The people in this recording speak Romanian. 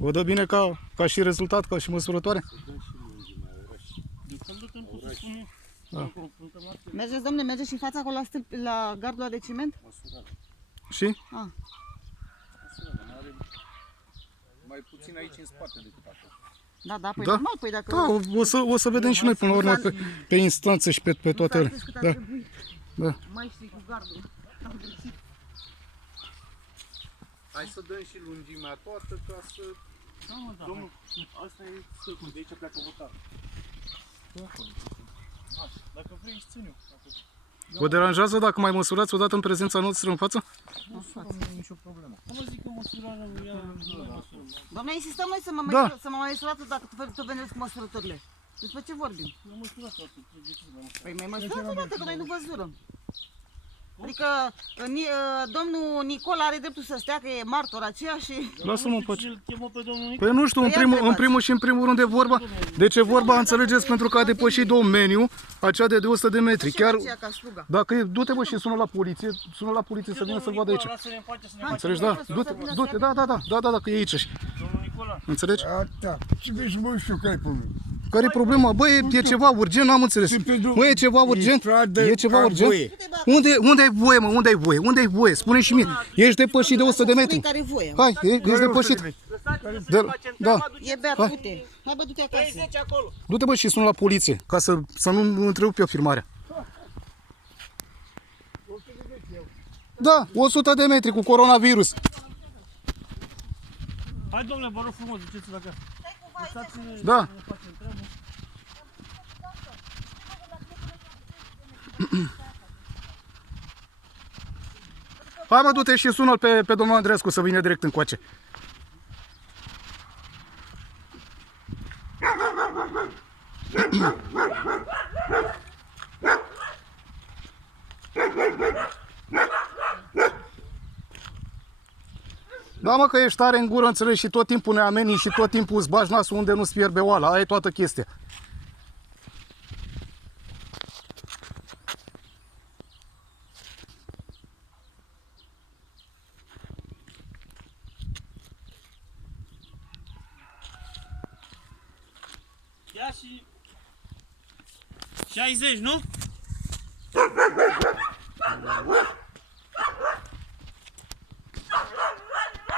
O dă bine ca și rezultat, ca și măsurătoare? Da. Mergeți, domne, mergeți și în fața acolo la gardul de ciment? Și? Ah. Mai puțin aici în spate decât acolo. Da, păi Da? normal, păi dacă... Da, o să vedem și noi până la urmă pe instanță și pe toate ele. Da. Da. Mai știi cu gardul. Am greșit. Hai să dăm și lungimea toată ca să... Domnul, asta e stâlpul, de aici pleacă votarul. Dacă vrei, își țin eu. Vă deranjează dacă mai măsurați odată în prezența noastră în față? Nu e nicio problemă. Cum zic că măsurarea nu ia... Doamne, insistăm noi să mă mai măsurați dacă tu veniți cu măsurătorile. Despre ce vorbim? Nu măsurați toată. Păi mai măsurați odată, că noi nu vă zurăm. Adică domnul Nicola are dreptul să stea, că e martor aceea și... Lasă-mă în pace. Îl chemă pe domnul Nicola. Păi nu știu, în primul și în primul rând de vorba. De ce vorba, înțelegeți, pentru că a depășit domeniul, acea de 100 de metri. Chiar, dacă e, du-te bă și sună la poliție, să vină să-l vadă aici. Lasă-ne în pace să ne Înțelegi, da? Du-te, da, că e aici. Domnul Nicola. Înțelegi? Da. Ce vrei să mă știu care e problema? Care e problema? Bă, e ceva urgent, n-am înțeles. Bă, e ceva urgent? E ceva urgent? Unde ai voie, mă? Unde ai voie? Unde ai voie? Spune și mie. Ești depășit de 100 de metri. Hai, ești depășit. Da. E beat, du-te. Hai bă, du-te acasă. Du-te bă și sună la poliție, ca să nu întrerupi eu filmarea. Da, 100 de metri cu coronavirus. Hai, domnule, vă rog frumos, duceți-vă acasă. Da. Hai mă, du-te și sună-l pe domnul Andreescu să vină direct încoace. Da, mă, că ești tare în gură, înțelegi, și tot timpul ne amenii și tot timpul îți bagi nasul unde nu-ți fierbe oala. Aia e toată chestia. Ia și... 60, nu?